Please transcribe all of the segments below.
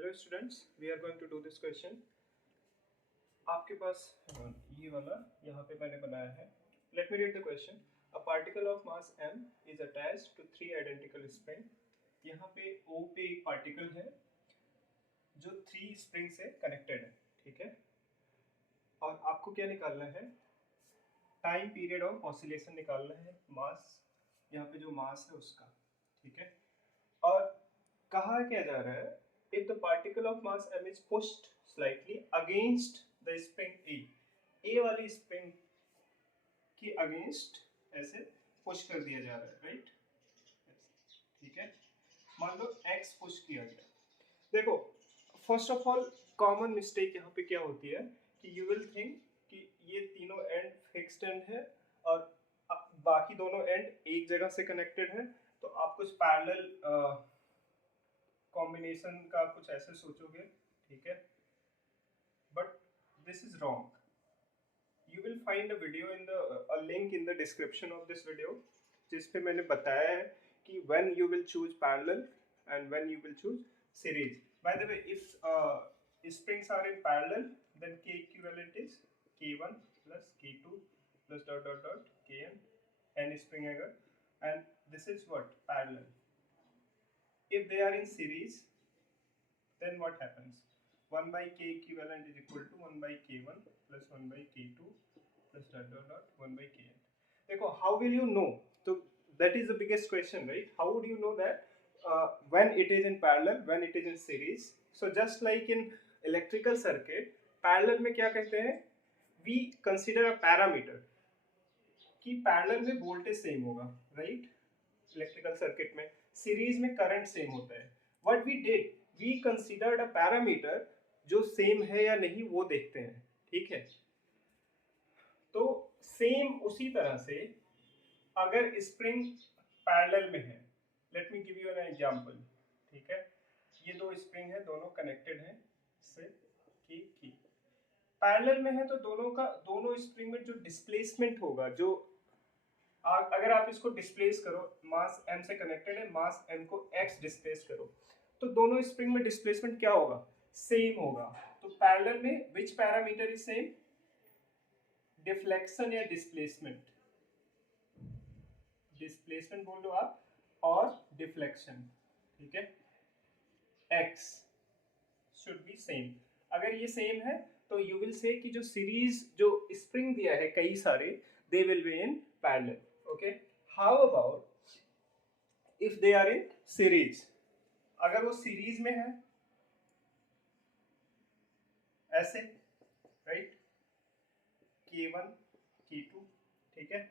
Hello students, we are going to do this question. आपके पास ये वाला यहाँ पे मैंने बनाया है। Let me read the question. A particle of mass m is attached to 3 identical spring. यहाँ पे O पे एक पार्टिकल है जो 3 स्प्रिंग से कनेक्टेड है, ठीक है। और आपको क्या निकालना है? टाइम पीरियड ऑफ ऑसिलेशन निकालना है, मास, यहाँ पे जो मास है उसका, ठीक है। और कहा क्या जा रहा है, if the particle of mass m is pushed slightly against the spring A वाली स्प्रिंग के अगेंस्ट ऐसे पुश कर दिया जा रहा है, राइट, ठीक है। मान लो x पुश किया गया। देखो, first of all common mistake यहाँ पे क्या होती है कि यू विल थिंक कि ये तीनों एंड फिक्स्ड एंड है और बाकी दोनों एंड एक जगह से कनेक्टेड है, तो आप कुछ पैरेलल कॉम्बिनेशन का कुछ ऐसे सोचोगे, ठीक है। But this is wrong. You will find a video in the a link in the description of this video, जिस पे मैंने बताया है कि when you will choose parallel and when you will choose series. Bye the way, if springs are in parallel, then K equivalent is K1 plus K2 plus dot dot dot Kn, n spring agar, and this is what parallel. If they are in series, then what happens? 1 by K equivalent is equal to 1 by K1 plus 1 by K2 plus dot dot dot 1 by Kn. देखो, how will you know? So that is the biggest question, right? How would you know that when it is in parallel, when it is in series? So just like in electrical circuit, parallel में क्या कहते हैं? We consider a parameter कि parallel में voltage same होगा, right, electrical circuit में। Series में current same होता है। What we did, we considered a parameter जो सेम है या नहीं वो देखते हैं, ठीक है। तो सेम उसी तरह से अगर स्प्रिंग पैरेलल में है, let me give you an example, ठीक है। ये दो स्प्रिंग है, दोनों कनेक्टेड हैं से की पैरेलल में है, तो दोनों स्प्रिंग में जो डिस्प्लेसमेंट होगा, जो अगर आप इसको डिस्प्लेस करो, मास m से कनेक्टेड है, मास m को x डिस्प्लेस करो, तो दोनों स्प्रिंग में डिस्प्लेसमेंट क्या होगा? सेम होगा। तो पैरेलल में which parameter is same? Deflection या डिस्प्लेसमेंट, डिस्प्लेसमेंट बोल दो आप, और डिफ्लेक्शन, ठीक है। x should be same. अगर ये सेम है तो यू विल से कि जो सीरीज जो स्प्रिंग दिया है कई सारे, they will be in parallel, okay. How about if they are in series? अगर वो सीरीज में है ऐसे, राइट, K1 K2, ठीक है,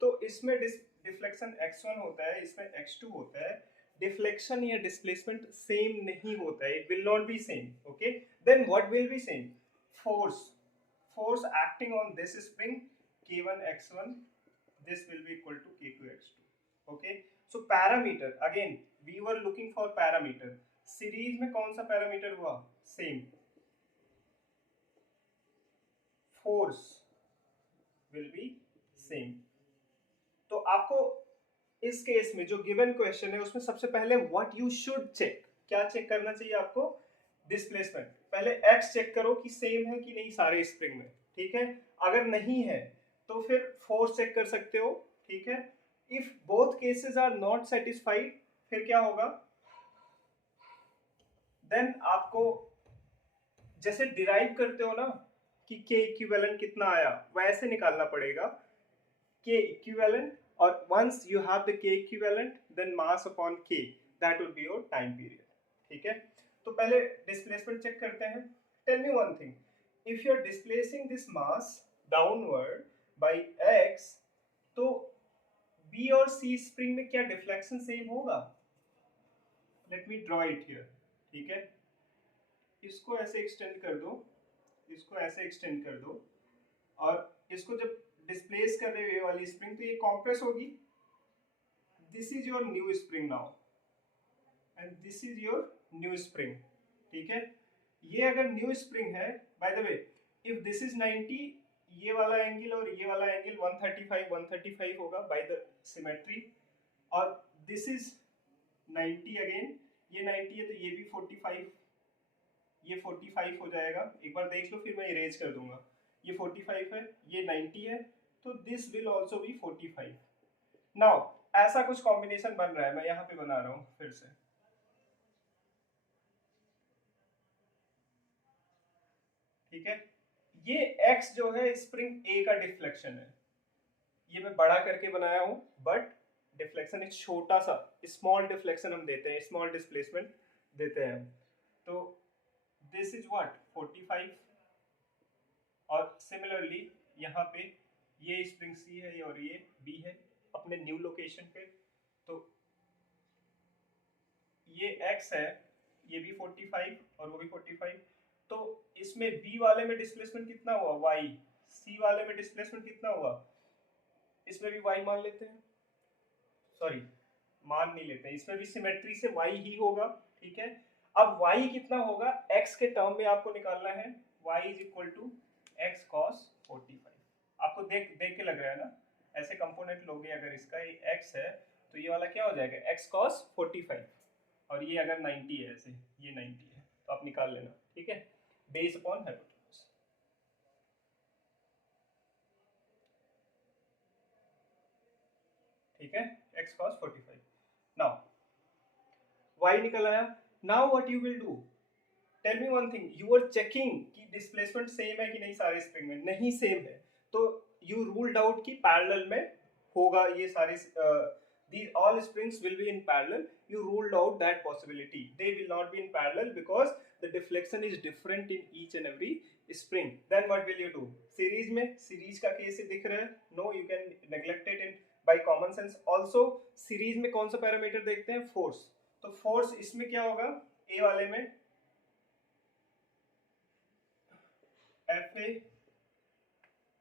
तो इसमें डिफ्लेक्शन x1 होता है, इसमें x2 होता है। डिफ्लेक्शन या डिस्प्लेसमेंट सेम नहीं होता है, it will not be same, okay. Then what will be same? Force acting on this spring K1 x1, this will be equal to K2 x2, okay. So parameter, again we were looking for parameter. Series में कौन सा parameter हुआ? Same. Force will be same. तो आपको इस case में जो given question है उसमें सबसे पहले व्हाट यू शुड चेक, क्या चेक करना चाहिए आपको? डिस्प्लेसमेंट। पहले x चेक करो कि सेम है कि नहीं सारे स्प्रिंग में, ठीक है। अगर नहीं है तो फिर फोर्स चेक कर सकते हो, ठीक है। If both cases are not satisfied, फिर क्या होगा? देन आपको जैसे डिराइव करते हो ना कि K इक्विवेलेंट कितना आया, वैसे निकालना पड़ेगा K इक्विवेलेंट, और once you have the K equivalent, then mass upon K, that will be your time period, ठीक है। तो पहले डिस्प्लेसमेंट चेक करते हैं। Tell me one thing, if you are displacing this mass downward by x, तो B और C spring में क्या डिफ्लेक्शन सेम होगा? Let me draw it here, ठीक है। इसको ऐसे एक्सटेंड कर दो, इसको ऐसे एक्सटेंड कर दो, और इसको जब डिस्प्लेस कर रहे हो ये वाली स्प्रिंग, तो ये कॉम्प्रेस होगी। This is your new spring now, and this is your new spring, ठीक है। ये अगर न्यू स्प्रिंग है, bye the way, if this is 90, ये वाला एंगल और ये वाला एंगल 135 होगा बाय द सिमेट्री, और दिस इज 90 अगेन, ये 90 है तो ये भी 45, ये 45 हो जाएगा, एक बार देख लो फिर मैं इरेज कर दूंगा। ये 45 है, ये 90 है, तो this will also be 45। Now ऐसा कुछ कॉम्बिनेशन बन रहा है, मैं यहाँ पे बना रहा हूँ फिर से, ठीक है। ये x जो है स्प्रिंग A का डिफ्लेक्शन है, ये मैं बड़ा करके बनाया हूँ, बट डिफ्लेक्शन एक छोटा सा स्मॉल डिफ्लेक्शन हम देते हैं, स्मॉल डिस्प्लेसमेंट देते हैं हम। तो दिस इज व्हाट 45, और सिमिलरली यहाँ पे ये स्प्रिंग C है और ये B है अपने न्यू लोकेशन पे, तो ये x है, ये भी 45 और वो भी 45, तो इसमें B वाले में डिस्प्लेसमेंट कितना हुआ y, C वाले में डिस्प्लेसमेंट कितना हुआ, इसमें भी y मान लेते हैं, सॉरी मान नहीं लेते हैं, इसमें भी सिमेट्री से y ही होगा, ठीक है। अब y कितना होगा x के टर्म में आपको निकालना है, y is equal to x cos 45। आपको देख देख के लग रहा है ना, ऐसे कंपोनेंट लोगे अगर इसका ये x है तो ये वाला क्या हो जाएगा x कॉस 45, और ये अगर 90 है ऐसे, ये 90 है तो आप निकाल लेना, ठीक है, बेस अपॉन हाइपोटेन्यूज, ठीक है, x cos 45। नाउ y निकल आया। Now what you will do, tell me one thing, you are checking कि डिस्प्लेसमेंट सेम है कि नहीं, सारे स्प्रिंग में नहीं सेम है, तो यू रूल्ड आउट कि पैरेलल में होगा ये सारे, these all springs will be in parallel, you ruled out that possibility, they will not be in parallel because the deflection is different in each and every spring। then what will you do, series में series का case दिख रहा है, no you can neglect it in by common sense also। series में कौन सा parameter देखते हैं, फोर्स, तो फोर्स इसमें क्या होगा, a वाले में FA,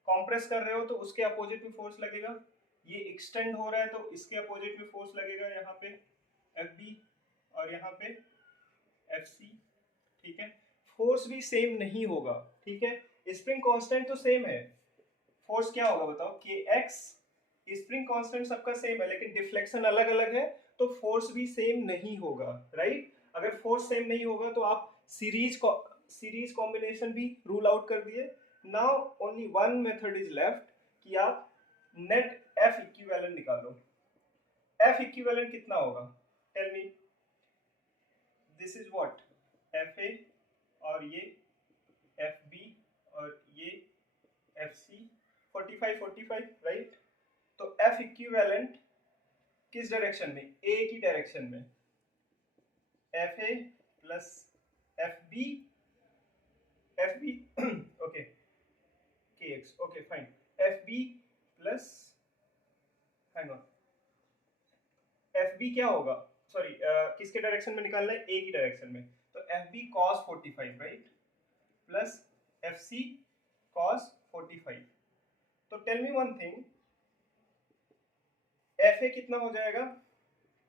कॉम्प्रेस कर रहे हो तो उसके अपोजिट में फोर्स लगेगा, ये एक्सटेंड हो रहा है तो इसके अपोजिट में फोर्स लगेगा, यहाँ पे FB और यहाँ पे FC, ठीक है। फोर्स भी सेम नहीं होगा, ठीक है, स्प्रिंग कांस्टेंट तो सेम है, फोर्स क्या होगा बताओ, kx, स्प्रिंग कांस्टेंट सबका सेम है लेकिन डिफ्लेक्शन अलग अलग है, तो फोर्स भी सेम नहीं होगा, राइट। अगर फोर्स सेम नहीं होगा तो आप सीरीज कॉम्बिनेशन भी रूल आउट कर दिए। Now only one method is left कि आप नेट F इक्विवेलेंट निकालो। F इक्विवेलेंट कितना होगा, tell me, this is what FA और ये FB और ये FC, 45 45, राइट। तो F इक्विवेलेंट किस डायरेक्शन में, A की डायरेक्शन में, FA plus FB okay KX, okay fine, FB plus, hang on, FB क्या होगा, सॉरी किसके डायरेक्शन में निकालना है, A की डायरेक्शन में, तो FB cos 45, right, plus FC cos 45। तो tell me one thing, FA कितना हो जाएगा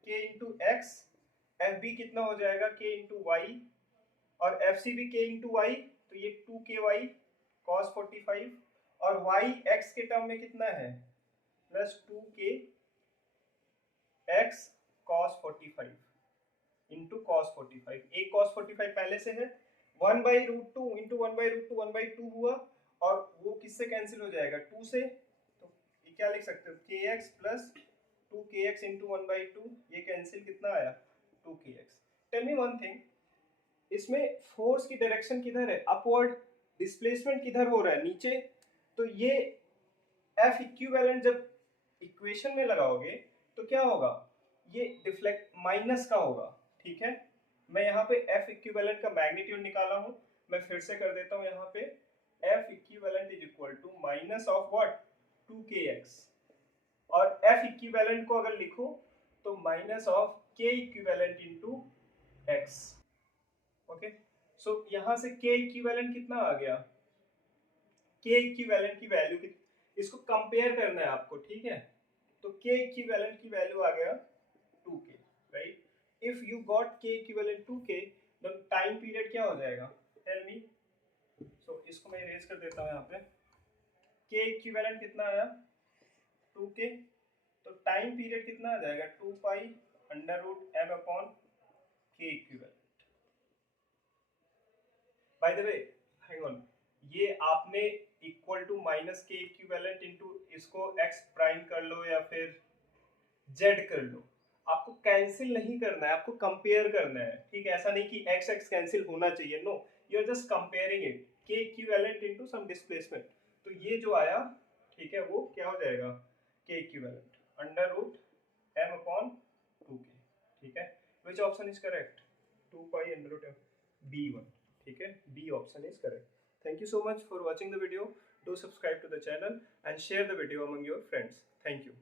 K इंटू एक्स, FB कितना हो जाएगा K इंटू वाई, और FC भी K इंटू वाई, तो ये 2KY cos 45, और Y X के टर्म में कितना है, plus 2KX cos 45 into cos 45, एक cos 45 पहले से है, 1/√2 इंटू 1/√2 1/2 हुआ, और वो किससे कैंसिल हो जाएगा, 2 से, तो ये क्या लिख सकते हो, KX प्लस 2KX इंटू 1/2, ये कैंसिल कितना आया, 2KX। Tell me one thing, इसमें फोर्स की डायरेक्शन किधर है, अपवर्ड, डिस्प्लेसमेंट किधर हो रहा है, नीचे, तो ये F इक्विवेलेंट जब इक्वेशन में लगाओगे तो क्या होगा, ये डिफ्लेक्ट माइनस का होगा, ठीक है। मैं यहाँ पे F इक्विवेलेंट का मैग्नीट्यूड निकाला हूँ, मैं फिर से कर देता हूँ, यहाँ पे F equivalent is equal to minus of what, 2KX, और F इक्विवेलेंट को अगर लिखो तो minus of K equivalent into X, okay. So यहाँ से K इक्विवेलेंट कितना आ गया, K इक्विवेलेंट की वैल्यू की, इसको कंपेयर करना है आपको, ठीक है, तो K इक्विवेलेंट की वैल्यू आ गया 2K, right. If you got K equivalent 2K, then time period क्या हो जाएगा, टेल मी, सो इसको मैं इरेज कर देता हूँ यहाँ पे, K इक्विवेलेंट कितना आया 2K, तो टाइम पीरियड कितना आ जाएगा 2 pi under root m upon K equivalent, by the way, hang on, ये आपने equal to minus K equivalent into इसको x प्राइम कर लो या फिर z कर लो, आपको कैंसिल नहीं करना है, आपको कंपेयर करना है, ठीक है। ऐसा नहीं कि x x कैंसिल होना चाहिए, no, you are just comparing it, k equivalent into some displacement. तो ये जो आया, ठीक है, वो क्या हो जाएगा, k equivalent under root m upon 2k, ठीक है। Which option is correct, 2 pi under root b1, ठीक है, b option is correct. Thank you so much for watching the video. Do subscribe to the channel and share the video among your friends. Thank you.